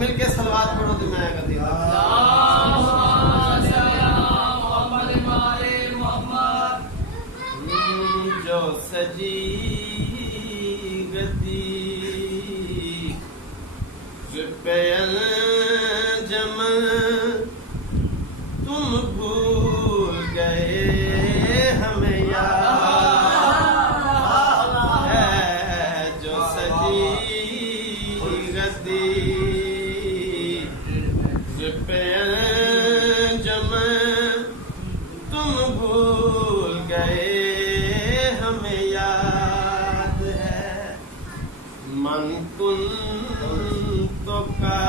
मिलके सलवात पढ़ो तो मैं कर दिया जो सजी गदी जुबैल जम तुम भूल गए हमें याद है जो सजी गदी जुबैल जम तुम भूल गए हमें याद है मन कुन तो का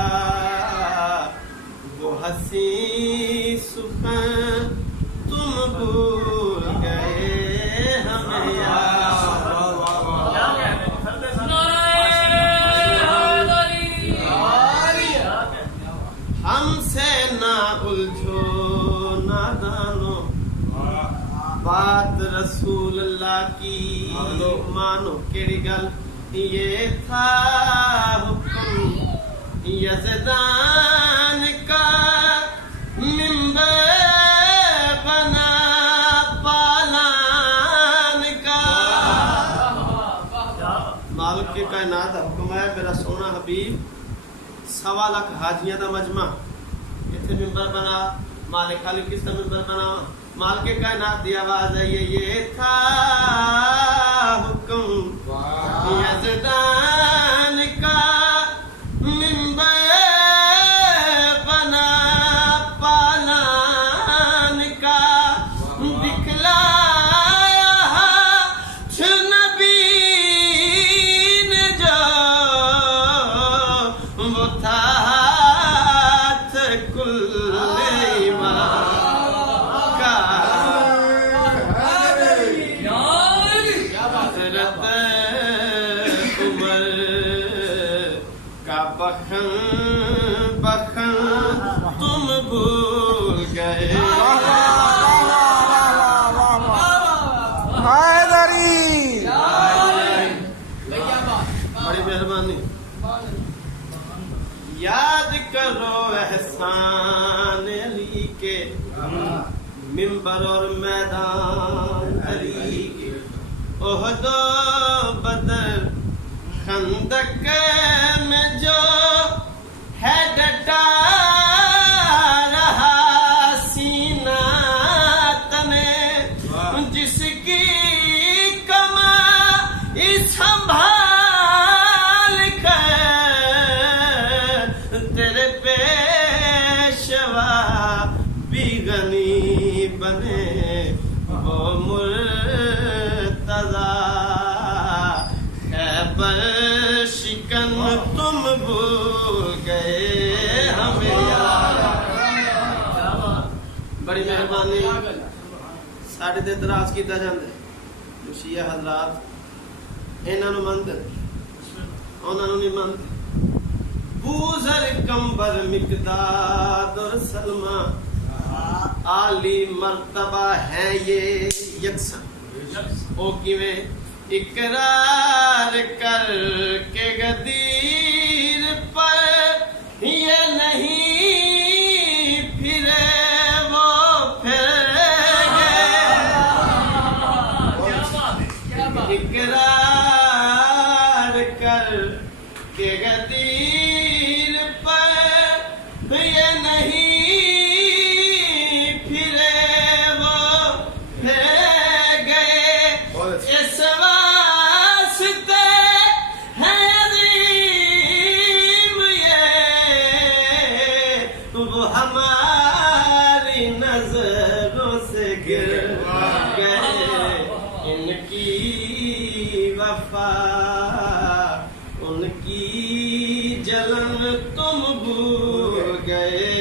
वो हंसी सुखन तुम भूल गए हमें याद हमसे ना उलझो नादानो बात रसूल अल्लाह की मानो केड़ी गल ये था हुक्म यज़दान का मिंबर बना पालान का मालिक के कायनात हुक्म है मेरा सोना हबीब 1.25 लाख हाजियां दा मजमा इथे मिंबर बना मालिक खाली किस मिंबर बना मालिक के कायनात दी आवाज है ये था हुक्म यज़दान का मिंबर बना पालान का दिखलाया नबी ने जो वो था कुल बखन बखन तुम भूल गए बड़ी मेहरबानी याद करो एहसान अली के मिंबर और मैदान अली के ओहदो बदर खंदक में जो है डटा रहा सीना तने जिसकी कमाई संभाल कर तेरे पेशवा भी गनी बने वो मुर्तज़ा पर शिकन तुम भूल गए हमें यार बड़ी मेहरबानी साढ़े ते इतराज किया जाता है शिया हजरात इन्हों मनते उन्होंने नहीं मनते बूज़र कंबर मिकदाद और सलमा आली मर्तबा है ये यकसन ओ किवें इकरार कर के गदीर पर ये नहीं फिरे वो फिरेंगे इकरार कर के गदीर पर ये नहीं फिरे वो फिरेंगे इस हमारी नजरों से गिर गए इनकी वफा उनकी जलन तुम भूल गए